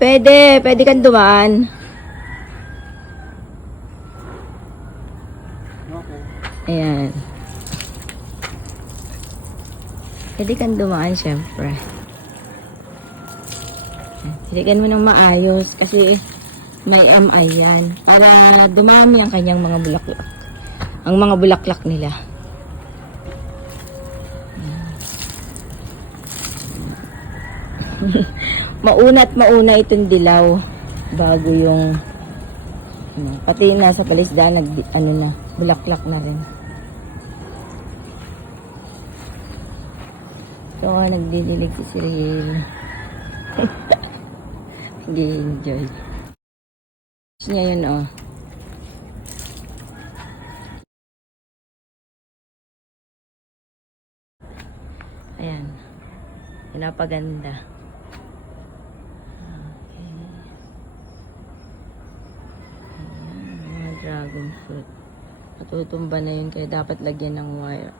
Pwede kang dumaan. Okay. Ayan. Pwede kang dumaan, syempre. Siligan mo ng maayos kasi may MI yan. Para dumami ang kanyang mga bulaklak. Ang mga bulaklak nila. Mauna itong dilaw bago yung pati nasa palisdaan bulaklak na rin. So, nagdidilig si Cyril. Nag-enjoy. Gusto niya yun, oh. Ayan. Pinapaganda. Okay. Ayan, mga dragon fruit. Patutumba na yun kaya dapat lagyan ng wire.